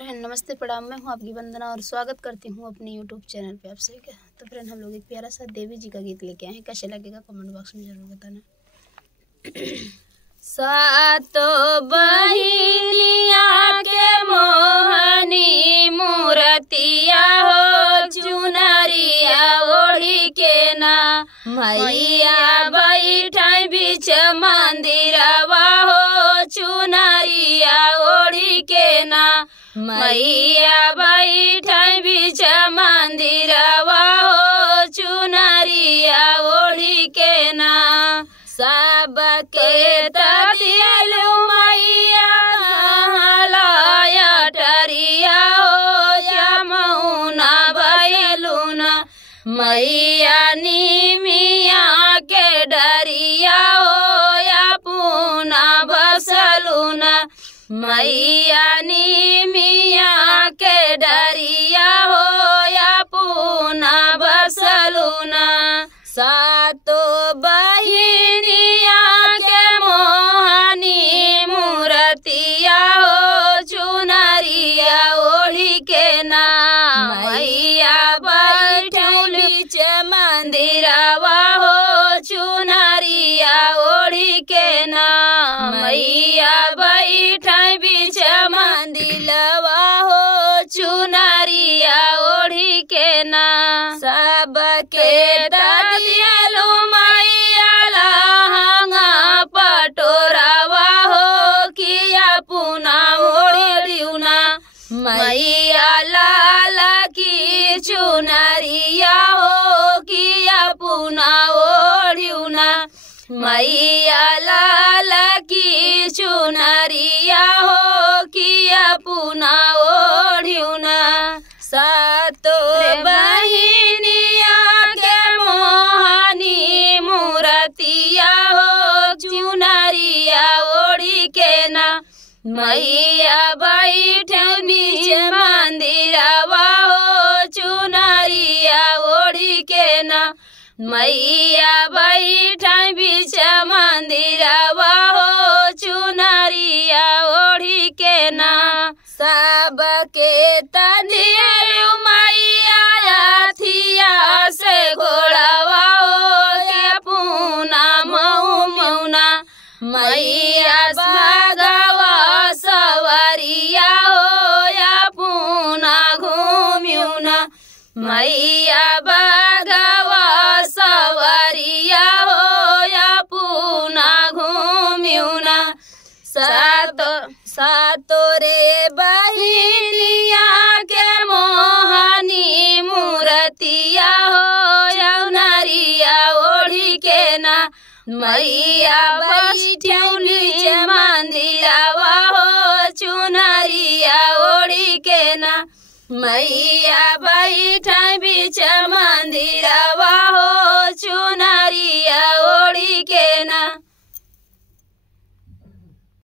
Friend नमस्ते प्रणाम, मैं हूँ आपकी वंदना और स्वागत करती हूँ अपने यूट्यूब चैनल पे आप सभी का। तो फ्रेंड हम लोग एक प्यारा सा देवी जी का गीत लेके आए हैं, कैसे लगेगा कमेंट बॉक्स में जरूर बताना। सातो बहिनिया के मोहनी मूर्तिया हो चुनरिया ओढ़ी के ना मैया बैठे बीच मंदिरवा हो चुनरिया ओढ़ी के ना मैया बैठे बीच मंदिरवा हो चुनरिया ओढ़ी के ना सबके तदियलु मैया लाया टरिया हो या मौना बयलुना मैया निमिया के डरिया हो या पूना बसलुना मैया निमिया के डरिया हो या पूना बसलुना सातो बहिनिया के मोहनी मूर्तिया हो चुनरिया ओढ़ी के ना मैया बैठौली च मंदिरवा हो चुनरिया ओढ़ी के ना मैया बैठे बीच मंदिरवा हो चुनरिया ओढ़ी के ना सबके तदियलु मैया लहंगा पटोरावा हो किया पुना ओढ़िउना मैया लाल की चुनरिया हो किया पुना ओढ़िउना मैया लाल की चुनरिया हो किया पुना ओढ़िउना सातो बहिनिया के मोहनी मूर्तिया हो चुनरिया ओढ़ी के ना मैया बैठे बीच मंदिरवा हो चुनरिया ओढ़ी के ना मैया बैठे बीच मंदिरवा हो चुनरिया ओढ़ी के ना सबके तदियलु मैया अथिया से घोड़ावा हो के पूना मऊ मौना मैया भगवा सवरिया हो या पूना घूम्यूना मैया भगवा सवरिया हो या पूना घूम्यूना सातो रे बहिनिया के मोहनी मूर्तिया हो चुनरिया ओढ़ी के ना मैया बैठौली च मंदिरवा हो चुनरिया ओढ़ी के ना मैया बैठे बीच मंदिरवा